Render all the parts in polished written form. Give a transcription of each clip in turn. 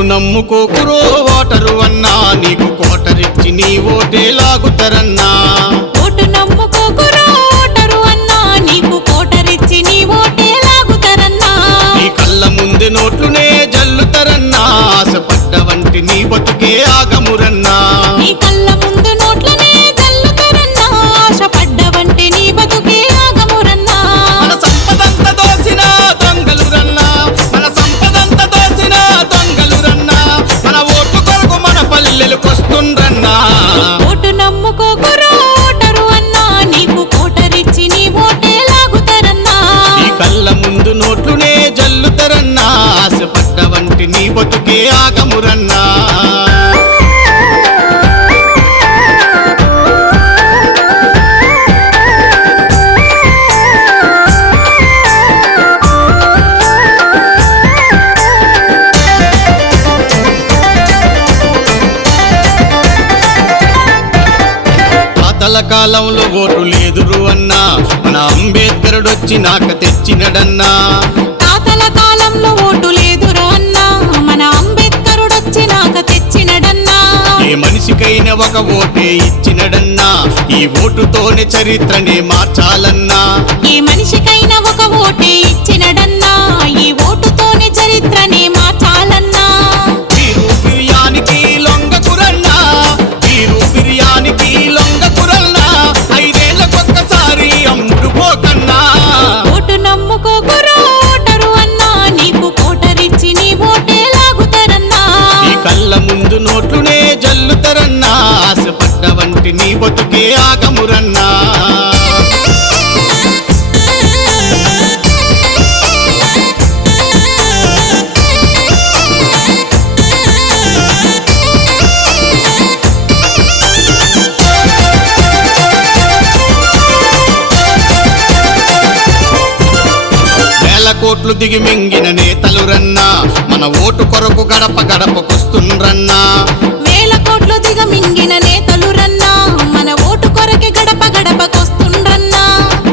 Vote నమ్ముకోకురో voter అన్నా, నీకు కోటరిచ్చి నీ ఓటే లాగుతారన్నా. ఓటు నమ్ముకోకురో ఓటరు అన్నా, నీకు కోటరిచ్చి నీ ఓటే లాగుతారన్నా. నీ కళ్ళ ముందే నోట్లునే జల్లుతారన్నా, ఆశపడ్డ వంటి నీ బతుకే ఆగమురన్నా. నీ కళ్ళ ముందు నోట్లనే జల్లుతారన్నా, ఆశపడ్డ వంటి నీ బతుకే ఆగమురన్నా. మన సంపదంత దోసిన దొంగలురన్నా, మన సంపదంత దోసిన దొంగలురన్నా, మన ఓటు కొరకు మన పల్లెలకొస్తుండ్రన్నా. ఓటు నమ్ముకోకురో ఓటరు అన్నా, నీకు కోటరిచ్చి నీ ఓటే లాగుతారన్నా. నీ కళ్ళ ముందు నోట్లునే జల్లుతారన్నా, ఆశపడ్డ వంటి నీ బతుకే ఆగమురన్నా. తాతల కాలంలో ఓటు లేదురు అన్నా, మన అంబేద్కరుడొచ్చి నాకు తెచ్చినడన్నా. తాతల కాలంలో ఓటు లేదురా అన్నా, మన అంబేద్కరుడొచ్చి నాకు తెచ్చినడన్నా. ఏ మనిషికైనా ఒక ఓటే ఇచ్చినడన్నా, ఈ ఓటుతోనే చరిత్రనే మార్చాలన్నా. ఏ మనిషికైనా ఒక ఓటే ఇచ్చినడన్నా, ఈ ఓటుతోనే చరిత్రనే మార్చాలన్నా. వీరు బిర్యానికి లొంగకురన్నా, వీరు బిర్యానికి లొంగకురన్నా, ఐదేళ్లకొక్కసారి అమ్ముడు పోకన్నా. ఓటు నమ్ముకోకురో ఓటరు అన్నా, నీకు కోటరిచ్చి నీ ఓటే లాగుతారన్నా. నీ కళ్ళ ముందు నోట్లునే జల్లుతారన్నా, ఆశపడ్డ వంటి నీ బతుకే ఆగమురన్నా. వేల కోట్లు దిగి మింగిన నేతలురన్నా, మన ఓటు కొరకు గడప గడపకొస్తుండ్రన్నా. వేల కోట్లు దిగమింగిన నేతలురన్నా, మన ఓటు కొరకే గడప గడపకొస్తుండ్రన్నా.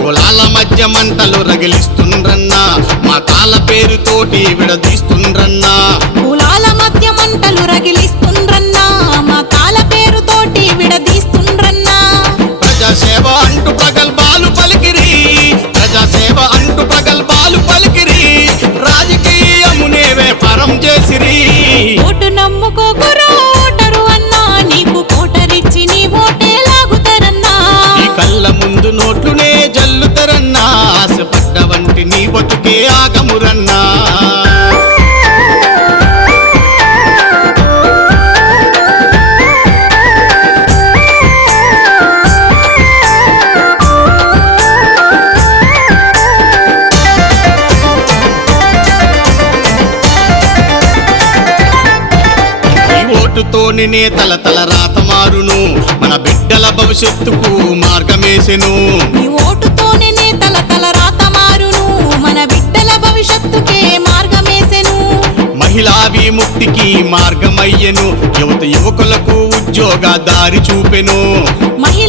కులాల మధ్య మంటలు రగిలిస్తుండ్రన్నా, మతాల పేరుతోటి విడదీస్తుండ్రన్నా. కులాల మధ్య మంటలు రగిలిస్తుండ్రన్నా, మతాల పేరుతోటి విడదీస్తుండ్రన్నా. ప్రజాసేవ అంటూ ప్రగల్భాలు పలికిరి, ప్రజాసేవ అంటూ ప్రగల్భాలు పలికిరి, రాజకీయమునే వ్యాపారం చేసిరి. ఓటు నమ్ముకోకురో ఓటరు అన్నా, నీకు కోటరిచ్చి నీ ఓటే లాగుతారన్నా. నీ కళ్ళ ముందు నోట్లునే జల్లుతారన్నా, ఆశపడ్డ వంటి నీ బతుకే ఆగమురన్నా. ఈ ఓటుతోని నేతల తల రాత మారును, మన బిడ్డల భవిష్యత్తుకు మార్గమేసెను. నీ ఓటుతోనే నేతల తల రాత మారును, మన బిడ్డల భవిష్యత్తుకే మార్గమేసెను. మహిళా విముక్తికి మార్గమయ్యెను, యువత యువకులకు ఉద్యోగ దారి చూపెను. మహిళా